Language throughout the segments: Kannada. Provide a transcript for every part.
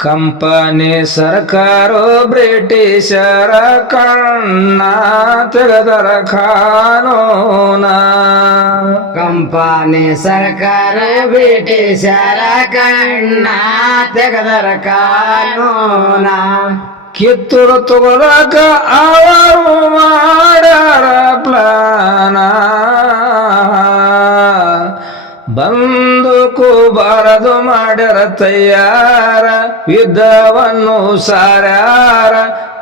ಕಂಪನಿ ಸರ್ಕಾರೋ ಬ್ರಿಟಿಷರ ಕಣ್ಣ ತೆಗೆದರ ಕಾನೂನ. ಕಂಪನಿ ಸರ್ಕಾರ ಬ್ರಿಟಿಷರ ಕಣ್ಣ ತೆಗೆದರ ಕಾನೂನ. ಕಿತ್ತೂರು ತಗೊಳಕ ಅವರು ಮಾಡ್ಯಾರ ಪ್ಲಾನ. ಬಂದೂಕು ಬಾರದು ಮಾಡ್ಯಾರ ತಯ್ಯಾರ. ಯುದ್ಧವನ್ನು ಸಾರ್ಯಾರ.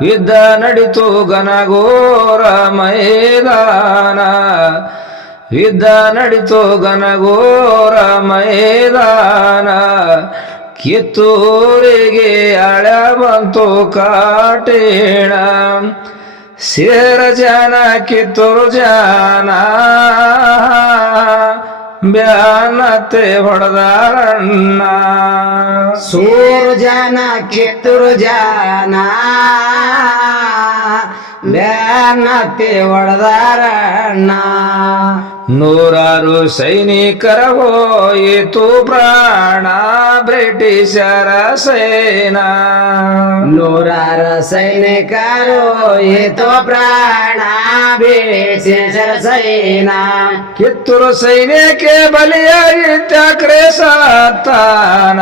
ಯುದ್ಧ ನಡಿತು ಘನಘೋರ ಮೈದಾನ. ಯುದ್ಧ ನಡಿತು ಘನಘೋರ ಮೈದಾನ. ಕಿತ್ತೂರಿಗೆ ಹಳೆ ಬಂತು ಕಾಟೇಣ. ಸೇರ ಜನ ಕಿತ್ತೂರು ಜನ ಬ್ಯಾನತೆ ಹೊಡೆದಾರಣ್ಣ. ಸೂರು ಜನ ಕಿತ್ತೂರು ಜನ ಬ್ಯಾನತೆ ಹೊಡೆದಾರಣ್ಣ. ನೂರಾರು ಸೈನಿಕರ ಹೋಯಿತು ಪ್ರಾಣ ಬ್ರಿಟಿಷರ ಸೇನಾ. ನೂರಾರು ಸೈನಿಕರು ಹೋಯಿತು ಪ್ರಾಣ ಬ್ರಿಟಿಷರ ಸೇನಾ. ಕಿತ್ತೂರು ಸೈನ್ಯಕ್ಕೆ ಬಲಿಯಾಗಿ ತ್ಯಾಕ್ರೆ ಸತ್ತಾನ.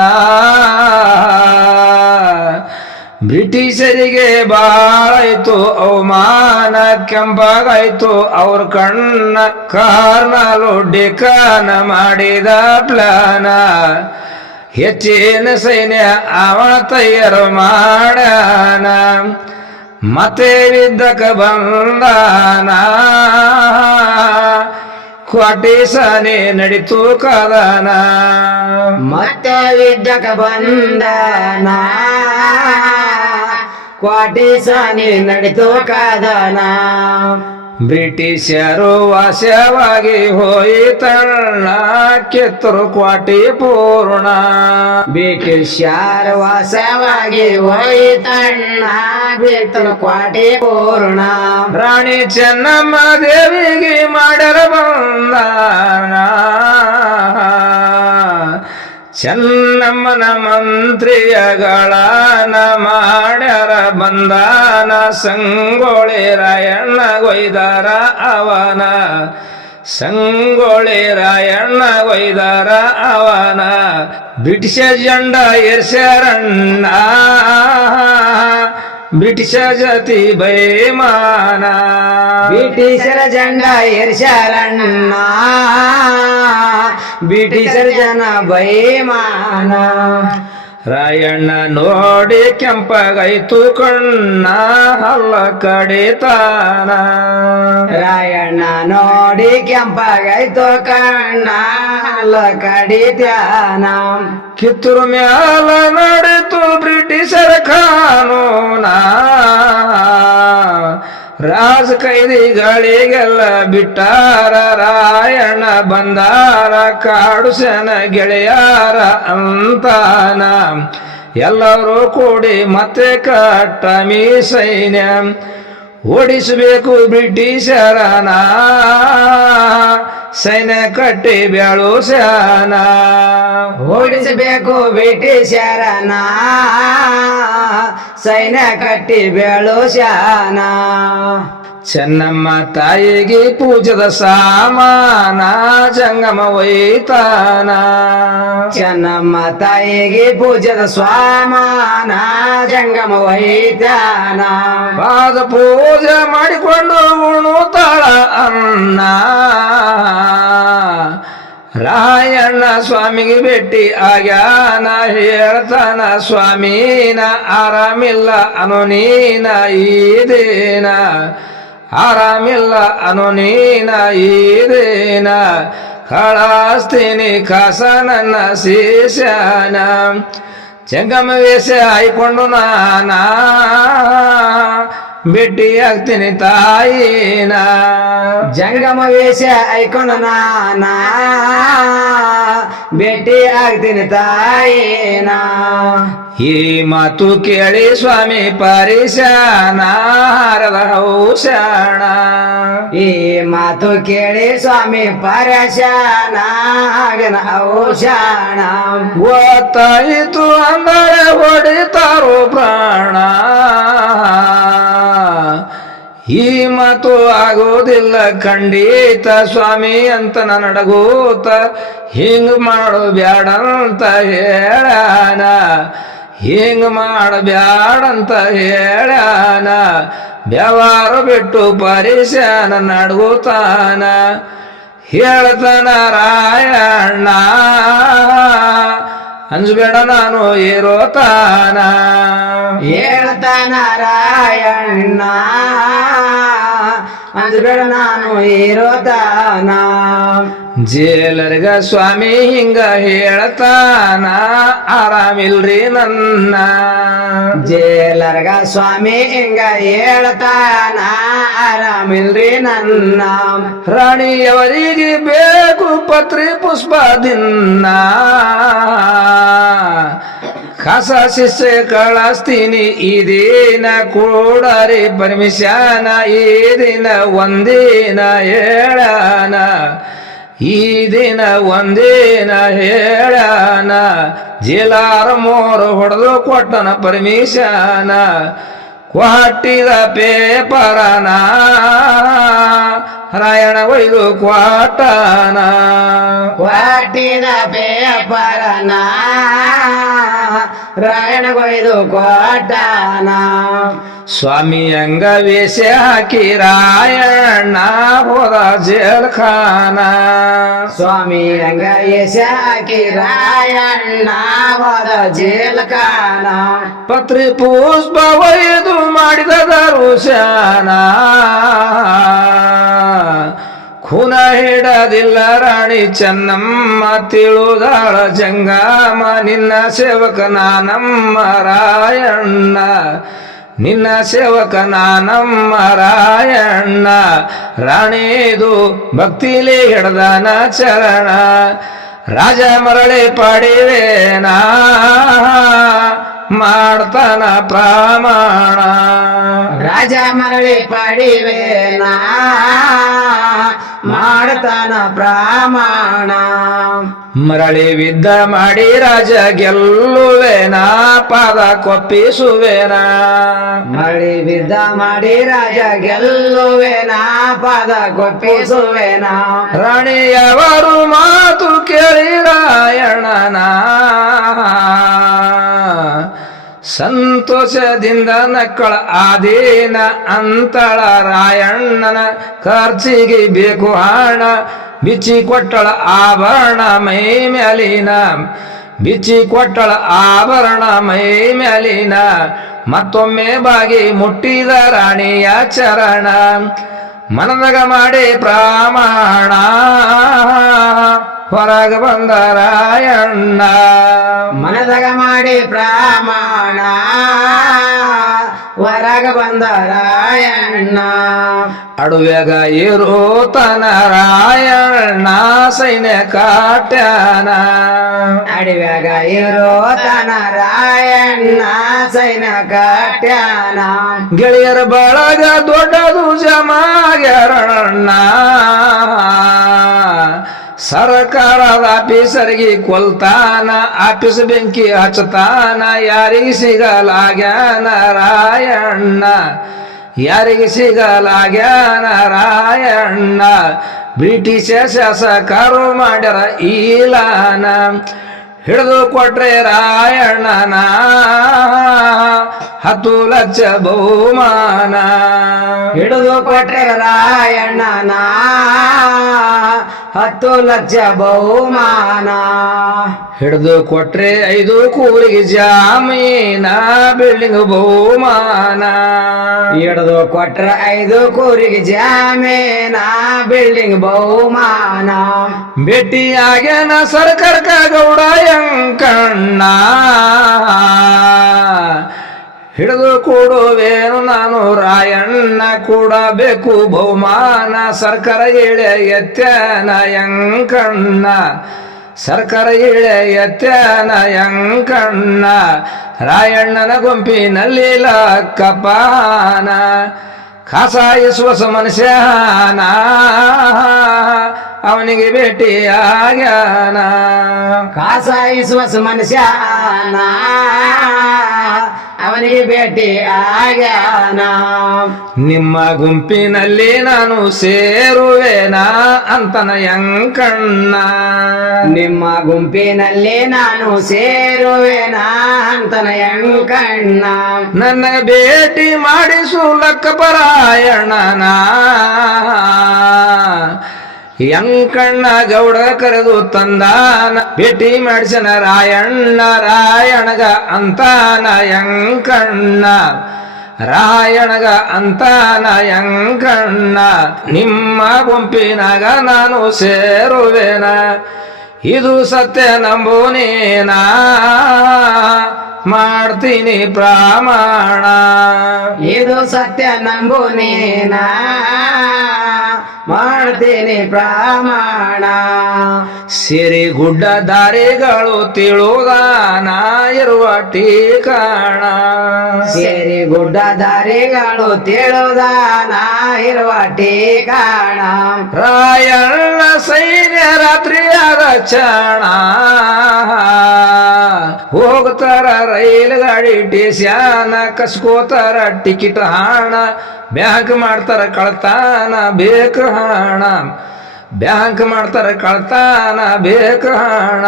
ಬ್ರಿಟಿಷರಿಗೆ ಬಾಳಾಯ್ತು ಅವಮಾನ. ಕೆಂಪಾಗಾಯ್ತು ಅವ್ರ ಕಣ್ಣ. ಕಾರ್ನಲು ಡಿಕಾನ ಮಾಡಿದ ಪ್ಲಾನ. ಹೆಚ್ಚಿನ ಸೈನ್ಯ ಅವ ತಯಾರು ಮಾಡ್ಯಾನ. ಮತ್ತೆ ಯುದ್ಧಕ ಬಂದಾನ. ಕ್ವಾಟಿ ಸಾನೆ ನಡಿತು ಕದನ. ಮತ್ತೆ ಯುದ್ಧಕ ಬಂದನ. ಕ್ವಾಟಿ ಸಾನಿ ನಡಿತು ಕದನ. ಬ್ರಿಟಿಷರು ವಾಸ್ಯವಾಗಿ ಹೋಯಿತಣ್ಣ ಕಿತ್ತೂರು ಕ್ವಾಟಿ ಪೂರ್ಣ. ಬ್ರಿಟಿಷರ ವಾಸವಾಗಿ ಹೋಯಿತಣ್ಣ ಕಿತ್ತೂರು ಕ್ವಾಟಿ ಪೂರ್ಣ. ರಾಣಿ ಚೆನ್ನಮ್ಮ ದೇವಿಗೆ ಮಾಡ್ಯಾರ ಬಂದಾನ. ಚೆನ್ನಮ್ಮನ ಮಂತ್ರಿಯಗಳನ ಮಾಡ್ಯಾರ ಬಂದಾನ. ಸಂಗೊಳ್ಳಿ ರಾಯಣ್ಣ ಕೊಯ್ದಾರ ಅವನ. ಸಂಗೊಳ್ಳಿ ರಾಯಣ್ಣ ಕೊಯ್ದಾರ ಅವನ. ಬ್ರಿಟಿಷ ಜಂಡ ಏರ್ಸ್ಯಾರಣ್ಣ. ಬ್ರಿಟಿಷ ಜಾತಿ ಬೈಮಾನ. ಬ್ರಿಟಿಷರ ಜಂಡ ಏರ್ಸ್ಯಾರಣ್ಣ. ಬ್ರಿಟಿಷರ ಜನ ಬೈಮಾನ. ರಾಯಣ್ಣ ನೋಡಿ ಕೆಂಪಗಾಯ್ತು ಕಣ್ಣ ಹಲ್ಲ ಕಡಿತಾನ. ರಾಯಣ್ಣ ನೋಡಿ ಕೆಂಪಾಗಾಯ್ತು ಕಣ್ಣ ಹಲ್ಲ ಕಡಿತ್ಯಾನ. ಕಿತ್ತೂರು ಮ್ಯಾಲ ನಡಿತು ಬ್ರಿಟಿಷರ ಕಾನೂನ. ರಾಜ ಕೈದಿಗಳಿಗೆಲ್ಲ ಬಿಟ್ಟಾರ. ರಾಯಣ್ಣ ಬಂದಾರ ಕಾಡು ಸೆನ ಗೆಳೆಯಾರ ಅಂತಾನ. ಎಲ್ಲರೂ ಕೂಡಿ ಮತ್ತೆ ಕಟ್ಟಮಿ ಸೈನ್ಯ. ಓಡಿಸಬೇಕು ಬ್ರಿಟಿಷರನ. ಸೈನ್ಯ ಕಟ್ಟಿ ಬ್ಯಾಳು ಸ್ಯಾನ. ಓಡಿಸಬೇಕು ಬ್ರಿಟಿಷರನ. ಸೈನ್ಯ ಕಟ್ಟಿ ಬೇಳು ಶಾನ. ಚೆನ್ನಮ್ಮ ತಾಯಿಗೆ ಪೂಜದ ಸಾಮಾನ ಜಂಗಮ ಒಯ್ತಾನ. ಚೆನ್ನಮ್ಮ ತಾಯಿಗೆ ಪೂಜದ ಸ್ವಾಮಾನ ಜಂಗಮ ವೈದ್ಯಾನ. ಪಾದ ಪೂಜೆ ಮಾಡಿಕೊಂಡು ಉಣುತ್ತಾಳ ಅನ್ನ. ರಾಯಣ್ಣ ಸ್ವಾಮಿಗೆ ಭೇಟಿ ಆಗ್ಯಾನ. ಹೇಳ್ತಾನ ಸ್ವಾಮೀನ ಆರಾಮಿಲ್ಲ ಅನು ನೀನ ಈ ದಿನ. ಆರಾಮಿಲ್ಲ ಅನು ನೀನ ಈ ದಿನ. ಕಳಸ್ತೀನಿ ಕಾಸ ನನ್ನ ಶಿಷ್ಯನ. ಜಂಗಮ ವೇಷ ಆಯ್ಕೊಂಡು ನಾನ ಭೇಟಿ ಆಗ್ತೀನಿ ತಾಯಿನ. ಜಂಗಮ ವೇಷ ಐಕೊಂಡು ನಾನ ಭೇಟಿ ಆಗ್ತೀನಿ ತಾಯಿನ. ಈ ಮಾತು ಕೇಳಿ ಸ್ವಾಮಿ ಪರಿಶಾನ ಹರದ ಹೌಶಾಣ. ಈ ಮಾತು ಕೇಳಿ ಸ್ವಾಮಿ ಪರಶಾನ ಆಗನ ಔಷಾಣ. ಗೊತ್ತಾಯಿತು ಅಂದರೆ ಹೊಡಿತ ಪ್ರಾಣ ಈ ಮಾತು ಆಗೋದಿಲ್ಲ ಖಂಡಿತ ಸ್ವಾಮಿ ಅಂತ ನಡಗೋತ ಹಿಂಗ್ ಮಾಡು ಬ್ಯಾಡಂತ ಹೇಳ್ಯಾನ ಹಿಂಗ್ ಮಾಡಬ್ಯಾಡಂತ ಹೇಳ್ಯಾನ ವ್ಯವಹಾರ ಬಿಟ್ಟು ಪರಿಶಾನ ನಡ್ಗೋತಾನ ಹೇಳ್ತಾನ ರಾಯಣ್ಣ ಅಂಜಬೇಡ ನಾನು ಇರೋತಾನ ಹೇಳ್ತಾನ ರಾಯಣ್ಣ ಅಂಜಬೇಡ ನಾನು ಇರೋತಾನ ಜೇಲರ್ಗ ಸ್ವಾಮಿ ಹಿಂಗ ಹೇಳ್ತಾನ ಆರಾಮಿಲ್ರಿ ನನ್ನ ಜೇಲರ್ಗ ಸ್ವಾಮಿ ಹಿಂಗ ಹೇಳ್ತಾನ ಆರಾಮಿಲ್ರಿ ನನ್ನ ರಾಣಿಯವರಿಗೆ ಬೇಕು ಪತ್ರಿ ಪುಷ್ಪ ದಿನ ಕಸ ಶಿಷ್ಯ ಕಳಿಸ್ತೀನಿ ಈ ದಿನ ಕೂಡರಿ ಪರ್ಮಿಷನ್ ಈ ದಿನ ಒಂದಿನ ಹೇಳಾನ ಈ ದಿನ ಒಂದಿನ ಹೇಳಾನ ಜೇಲಾರ ಮೋರು ಹೊಡೆದು ಕೊಟ್ಟನ ಪರ್ಮಿಷನ್ ಕೊಟ್ಟಿದ ಪೇಪರನ ರಾಯಣ ಒಯ್ದು ಕೊಟ್ಟನ ಕೊಟ್ಟಿದ ಪೇಪರನ ರಾಯಣಗೊಯ್ದು ಕೊಟ್ಟನ ಸ್ವಾಮಿ ಅಂಗ ವೇಷ ಹಾಕಿ ರಾಯಣ್ಣ ಹೋದ ಜೇಲ್ಖಾನ ಸ್ವಾಮಿ ಅಂಗ ವೇಷ ಹಾಕಿ ರಾಯಣ್ಣ ಹೋದ ಜೇಲ್ಖಾನ ಪತ್ರಿ ಪುಷ್ಪ ಒಯ್ದು ಮಾಡಿದ ದರುಶನ ಖೂನ ಹಿಡದಿಲ್ಲ ರಾಣಿ ಚೆನ್ನಮ್ಮ ತಿಳುದಾಳ ಜಂಗಮ ನಿನ್ನ ಸೇವಕ ನಾನಮ್ಮ ರಾಯಣ್ಣ ನಿನ್ನ ಸೇವಕ ನಾನಮ್ಮ ರಾಯಣ್ಣ ರಾಣಿದು ಭಕ್ತಿಲಿ ಹಿಡ್ದಾನ ಚರಣ ರಾಜ ಮರಳಿ ಪಾಡಿವೇನಾ ಮಾಡ್ತಾನ ಪ್ರಮಾಣ ರಾಜ ಮರಳಿ ಪಡಿವೇನಾ ಮಾಡ್ತಾನ ಪ್ರಮಾಣ ಮರಳಿ ವಿದ್ದ ಮಾಡಿ ರಾಜ ಗೆಲ್ಲುವೆನಾ ಪಾದ ಕೊಪ್ಪಿಸುವೆನಾ ಮರಳಿ ಬಿದ್ದ ಮಾಡಿ ರಾಜ ಗೆಲ್ಲುವೆನಾ ಪಾದ ಕೊಪ್ಪಿಸುವೆನಾ ರಾಣಿಯವರು ಮಾತು ಕೇಳಿ ರಾಯಣ್ಣನ ಸಂತೋಷದಿಂದ ನಕ್ಕಳ ಆದೇನ ಅಂತಳ ರಾಯಣ್ಣನ ಖರ್ಚಿಗೆ ಬೇಕು ಹಣ ಬಿಚ್ಚಿ ಕೊಟ್ಟಳ ಆಭರಣ ಮೈ ಮ್ಯಾಲಿನ ಬಿಚ್ಚಿ ಕೊಟ್ಟಳ ಆಭರಣ ಮೈ ಮ್ಯಾಲಿನ ಮತ್ತೊಮ್ಮೆ ಬಾಗಿ ಮುಟ್ಟಿದ ರಾಣಿಯ ಚರಣ ಮನದಾಗ ಮಾಡಿ ಪ್ರಮಾಣ ಹೊರಗ ಬಂದ ರಾಯಣ್ಣ ಮನದಾಗ ಮಾಡಿ ಪ್ರಮಾಣ ಹೊರಗ ಬಂದ ರಾಯಣ್ಣ ಅಡುವೆಗ ಇರೋತನ ರಾಯಣ್ಣ ಸೈನ್ಯ ಕಾಟ್ಯಾನ ಅಡವ್ಯಾಗ ಇರೋ ತನ ರಾಯಣ್ಣ ಸೈನ್ಯ ಕಟ್ಯಾನ ಗೆಳೆಯರ ಬಳಗ ದೊಡ್ಡದು ಜಮಾಗ್ಯಾರಣ್ಣ ಸರ್ಕಾರದ ಆಫೀಸರಿಗೆ ಕೊಲ್ತಾನ ಆಫೀಸ್ ಬೆಂಕಿ ಹಚ್ಚತಾನ ಯಾರಿಗೆ ಸಿಗಲಾಗ್ಯಾನ ರಾಯಣ್ಣ ಯಾರಿಗೆ ಸಿಗಲಾಗ್ಯಾನ ರಾಯಣ್ಣ ಬ್ರಿಟಿಷ್ ಶಾಸಕರು ಮಾಡ್ಯಾರ ಈಲಾನ ಹಿಡಿದು ಕೊಟ್ರೆ ರಾಯಣ್ಣನ 10 ಲಕ್ಷ ಬಹುಮಾನ ಹಿಡಿದು ಕೊಟ್ರೆ ರಾಯಣ್ಣನ 10 ಲಕ್ಷ ಬಹುಮಾನ ಹಿಡಿದು ಕೊಟ್ರೆ 5 ಕೂರಿಗೆ ಜಾಮೀನ ಬಿಲ್ಡಿಂಗ್ ಬಹುಮಾನ ಹಿಡಿದು ಕೊಟ್ರೆ 5 ಕೂರಿಗೆ ಜಾಮೀನ ಬಿಲ್ಡಿಂಗ್ ಬಹುಮಾನ ಭೇಟಿಯಾಗ್ಯಾನ ಸರ್ಕಾರಕ ಗೌಡ ಯಂಕಣ್ಣ ಹಿಡಿದು ಕೊಡುವೇನು ನಾನು ರಾಯಣ್ಣ ಕೊಡಬೇಕು ಬಹುಮಾನ ಸರ್ಕಾರ ಇಳೆ ಎತ್ಯಾನ ಯಂಕಣ್ಣ ಸರ್ಕಾರ ಇಳೆ ಎತ್ಯಾನ ಯಂಕಣ್ಣ ರಾಯಣ್ಣನ ಗುಂಪಿನಲ್ಲಿ ಲಕ್ಕಪಾನ ಖಾಸಾಯಿಸುವ ಮನುಷ್ಯನ ಅವನಿಗೆ ಭೇಟಿಯಾಗ್ಯಾನ ಕಾಸಾಯಿಸುವ ಮನುಷ್ಯನ ಅವನಿಗೆ ಭೇಟಿ ಆಗ್ಯಾನ ನಿಮ್ಮ ಗುಂಪಿನಲ್ಲಿ ನಾನು ಸೇರುವೆನಾ ಅಂತನ ಯಂಕಣ್ಣ ನಿಮ್ಮ ಗುಂಪಿನಲ್ಲಿ ನಾನು ಸೇರುವೆನಾ ಅಂತನ ಯಂಕಣ್ಣ ನನ್ನ ಭೇಟಿ ಮಾಡಿಸು ಲಕ್ಕಪರಾಯಣನ ಯಂಕಣ್ಣ ಗೌಡ ಕರೆದು ತಂದಾನ ಭೇಟಿ ಮಾಡಿಸನ ರಾಯಣಗ ಅಂತಾನ ಯಂಕಣ್ಣ ರಾಯಣಗ ಅಂತಾನ ಯಂಕಣ್ಣ ನಿಮ್ಮ ಗುಂಪಿನಾಗ ನಾನು ಸೇರುವೆನ ಇದು ಸತ್ಯ ನಂಬುನೇನಾ ಮಾಡ್ತೀನಿ ಪ್ರಮಾಣ ಇದು ಸತ್ಯ ನಂಬುನೇನಾ ಮಾಡ್ತೀನಿ ಪ್ರಮಾಣ ಸಿರಿಗುಡ್ಡ ದಾರಿಗಳು ತಿಳುದಾನ ಇರುವ ಟೀಕಾಣ ಸಿರಿಗುಡ್ಡ ದಾರಿಗಳು ತಿಳುದಾನ ಇರುವ ಟೀಕಾಣ ರಾಯಣ್ಣ ಸೈನ್ಯ ರಾತ್ರಿಯಾದ ಕ್ಷಣ ಹೋಗ್ತಾರ ರೈಲು ಗಾಡಿ ಟೇಸ್ಯಾನ ಕಸ್ಕೋತಾರ ಟಿಕೆಟ್ ಹಣ ಬ್ಯಾಂಕ್ ಮಾಡ್ತಾರ ಕಳ್ತಾನ ಬೇಕು ಹಣ ಬ್ಯಾಂಕ್ ಮಾಡ್ತಾರ ಕಳ್ತಾನ ಬೇಕು ಹಣ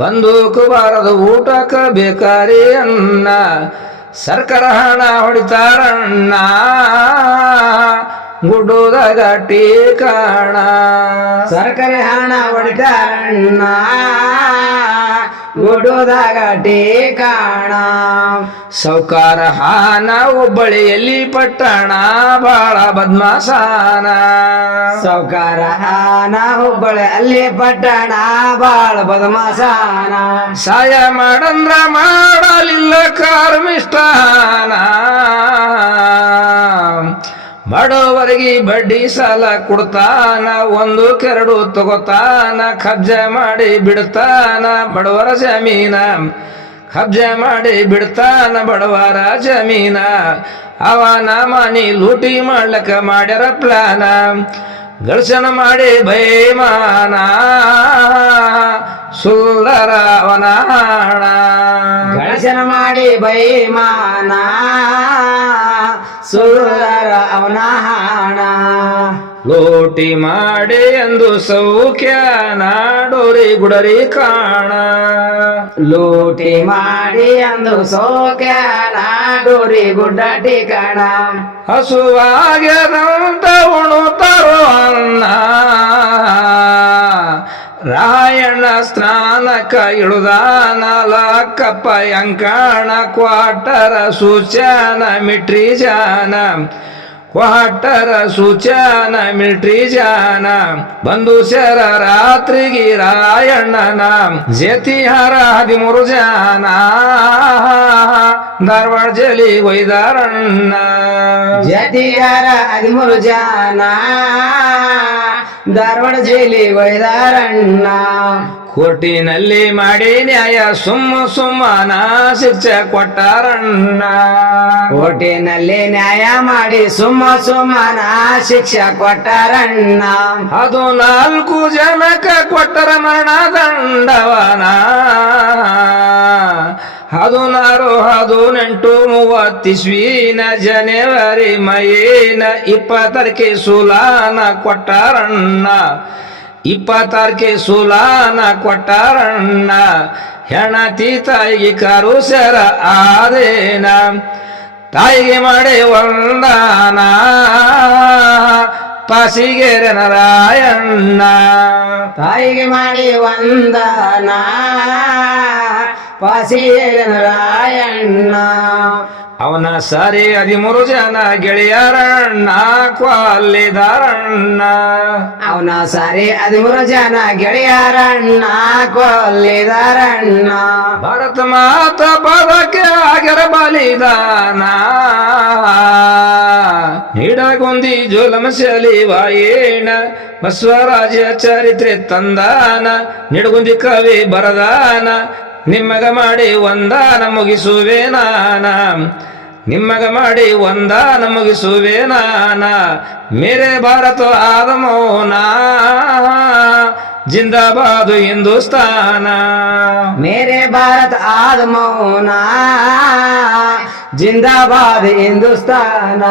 ಬಂದೂಕು ಬಾರದ ಊಟಕ್ಕ ಬೇಕಾರಿ ಅನ್ನ ಸರ್ಕಾರ ಹಣ ಹೊಡಿತಾರಣ್ಣ ಗುಡ್ಡದಾಗ ಟೀಕಾಣ ಸರ್ಕಾರಿ ಹಣ ಹೊಡಿತಾರಣ್ಣ ಗುಡ್ಡದಾಗ ಟೀಕಾಣ ಸೌಕಾರ ಹಾನ ಹುಬ್ಬಳ್ಳಿಯಲ್ಲಿ ಪಟ್ಟಣ ಬಾಳ ಬದ್ಮಾಸಾನ ಸೌಕಾರ ಹಾನ ಹುಬ್ಬಳ್ಳಿ ಅಲ್ಲಿ ಪಟ್ಟಣ ಬಾಳ ಬದಮಾಸಾನ ಸಹಾಯ ಮಾಡಂದ್ರ ಮಾಡಲಿಲ್ಲ ಕಾರ್ಮಿಷ್ಟಾನ ಬಡವರಿಗೆ ಬಡ್ಡಿ ಸಾಲ ಕೊಡ್ತಾನ ಒಂದು ಕೆರಡು ತಗೋತಾನ ಕಬ್ಜ ಮಾಡಿ ಬಿಡ್ತಾನ ಬಡವರ ಜಮೀನ ಕಬ್ಜ ಮಾಡಿ ಬಿಡ್ತಾನ ಬಡವರ ಜಮೀನ ಅವನ ಮನಿ ಲೂಟಿ ಮಾಡ್ಲಕ್ಕ ಮಾಡ್ಯಾರ ಪ್ಲಾನ ಗಳಿಸನ ಮಾಡಿ ಬೈಮಾನ ಸುಂದರ ಅವನ ಹಣ ಗಳಿಸನ ಮಾಡಿ ಬೈಮಾನ ಸುಂದರ ಅವನ ಹಣ ಲೋಟಿ ಮಾಡಿ ಎಂದು ಸೌಖ್ಯ ನಾಡೋರಿ ಗುಡರಿ ಕಾಣ ಲೂಟಿ ಮಾಡಿ ಅಂದು ಸೋಕ್ಯ ನಾಡೋರಿ ಗುಡ್ಡ ಠಿಕಾಣ ಹಸುವಾಗ್ಯದಂತ ಉಣುತ್ತಾರೋ ಅನ್ನ ರಾಯಣ್ಣ ಸ್ನಾನಕ ಇಳುದಾನ ಲಕ್ಕಪ್ಪ ಯಂಕಣ ಕ್ವಾಟರ ಸೂಚನ ಮಿಟ್ರಿ ಜಾನ ಕ್ವಾಟರ ಸೂಚನ ಮಿಲ್ಟ್ರಿ ಜಾನ ಬಂದು ಸೇರ ರಾತ್ರಿಗೆ ರಾಯಣ್ಣನ ಜತಿಹಾರ 13 ಜಾನ ಧಾರವಾಡ ಜಲಿ ಒಯ್ದಾರಣ್ಣ ಜತಿಯಾರ 13 ಜನ ಧಾರವಾಡ ಜೈಲಿ ಒಯ್ದಾರಣ್ಣ ಕೋರ್ಟಿನಲ್ಲಿ ಮಾಡಿ ನ್ಯಾಯ ಸುಮ್ಮನ ಶಿಕ್ಷೆ ಕೊಟ್ಟಾರಣ್ಣ ಕೋರ್ಟಿನಲ್ಲಿ ನ್ಯಾಯ ಮಾಡಿ ಸುಮ್ಮನ ಶಿಕ್ಷೆ ಕೊಟ್ಟಾರಣ್ಣ ಅದು 4 ಜನಕ ಕೊಟ್ಟರ ಮರಣದಂಡವನ 16-18 ಇಸ್ವಿನ ಜನವರಿ ಮೈನ 20 ಸುಲಾನ ಕೊಟ್ಟಾರಣ್ಣ 20 ಸುಲಾನ ಕೊಟ್ಟಾರಣ್ಣ ಹೆಣತಿ ತಾಯಿಗೆ ಕಾರು ಸರ ಆದೇನ ತಾಯಿಗೆ ಮಾಡಿ ವಂದನ ಪಾಸಿಗೆರೆ ನಾರಾಯಣ್ಣ ತಾಯಿಗೆ ಮಾಡಿ ವಂದನ ಪಾಸಿಗೆ ನಾರಾಯಣ ಅವನ ಸಾರಿ 13 ಜನ ಗೆಳೆಯರಣ್ಣ ಕೊಲ್ಲಿದಾರಣ್ಣ ಅವನ ಸಾರಿ 13 ಜನ ಗೆಳೆಯರಣ್ಣ ಕೊಲ್ಲಿದಾರಣ್ಣ ಭಾರತ ಮಾತ ಪದಕ್ಕೆ ಆಗ್ಯರ ಬಲಿದಾನ ಹಿಡಗುಂದಿ ಜೋಲಮ ಶಲಿ ವಾಯೇಣ ಬಸವರಾಜ ಚರಿತ್ರೆ ತಂದಾನ ನಿಡಗುಂದಿ ಕವಿ ಬರದಾನ ನಿಮ್ಮಗ ಮಾಡಿ ವಂದಾನ ಮುಗಿಸುವೆ ನಾನ ನಿಮ್ಮಗ ಮಾಡಿ ವಂದಾನ ಮುಗಿಸುವೆ ನಾನ ಮೇರೆ ಭಾರತ ಆದಮೋನ ಜಿಂದಾಬಾದು ಹಿಂದೂಸ್ತಾನ ಮೇರೆ ಭಾರತ ಆದ ಮೌನ ಜಿಂದಾಬಾದ್ ಹಿಂದೂಸ್ತಾನ